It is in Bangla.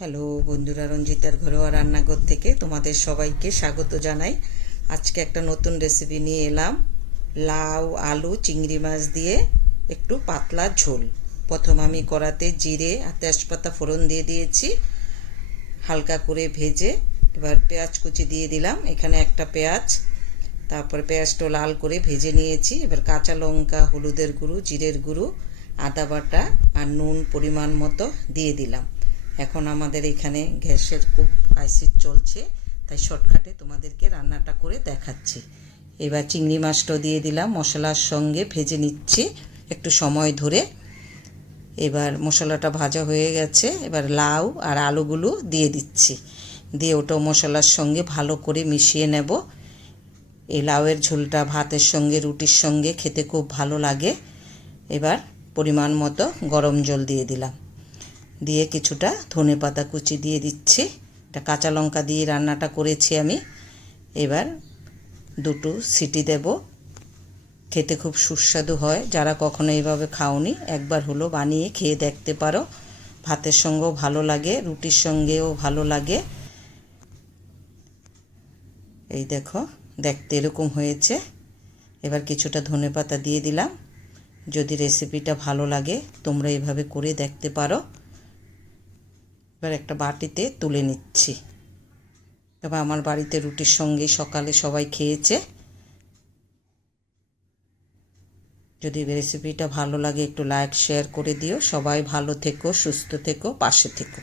হ্যালো বন্ধুরা, রঞ্জিতার ঘরোয়া রান্নাঘর থেকে তোমাদের সবাইকে স্বাগত জানাই। আজকে একটা নতুন রেসিপি নিয়ে এলাম। লাউ আলু চিংড়ি মাছ দিয়ে একটু পাতলা ঝোল। প্রথম আমি কড়াতে জিরে আর তেজপাতা ফোড়ন দিয়ে দিয়েছি, হালকা করে ভেজে এবার পেঁয়াজ কুচি দিয়ে দিলাম। এখানে একটা পেঁয়াজ, তারপর পেঁয়াজটা লাল করে ভেজে নিয়েছি। এবার কাঁচা লঙ্কা, হলুদের গুঁড়ো, জিরের গুঁড়ো, আদা বাটা আর নুন পরিমাণ মতো দিয়ে দিলাম। এখন আমাদের এখানে গ্যাসের খুব আইসিড চলছে, তাই শর্টকাটে তোমাদেরকে রান্নাটা করে দেখাচ্ছি। এবার চিংড়ি মাছটাও দিয়ে দিলাম, মশলার সঙ্গে ভেজে নিচ্ছি একটু সময় ধরে। এবার মশলাটা ভাজা হয়ে গেছে, এবার লাউ আর আলুগুলো দিয়ে দিচ্ছি, দিয়ে ওটা মশলার সঙ্গে ভালো করে মিশিয়ে নেব। এই লাউয়ের ঝোলটা ভাতের সঙ্গে রুটির সঙ্গে খেতে খুব ভালো লাগে। এবার পরিমাণ মতো গরম জল দিয়ে দিলাম, দিয়ে কিছুটা ধনেপাতা কুচি দিয়ে দিচ্ছি। একটা কাঁচা লঙ্কা দিয়ে রান্নাটা করেছি আমি। এবার দুটো সিটি দেব, খেতে খুব সুস্বাদু হয়। যারা কখনো এইভাবে খাওনি একবার হলো বানিয়ে খেয়ে দেখতে পারো। ভাতের সঙ্গেও ভালো লাগে, রুটির সঙ্গেও ভালো লাগে। এই দেখো, দেখতে এরকম হয়েছে। এবার কিছুটা ধনেপাতা দিয়ে দিলাম। যদি রেসিপিটা ভালো লাগে তোমরা এভাবে করে দেখতে পারো। এবার একটা বাটিতে তুলে নিচ্ছি। তবে আমার বাড়িতে রুটির সঙ্গে সকালে সবাই খেয়েছে। যদি রেসিপিটা ভালো লাগে একটু লাইক শেয়ার করে দিও। সবাই ভালো থেকো, সুস্থ থেকো, পাশে থেকো।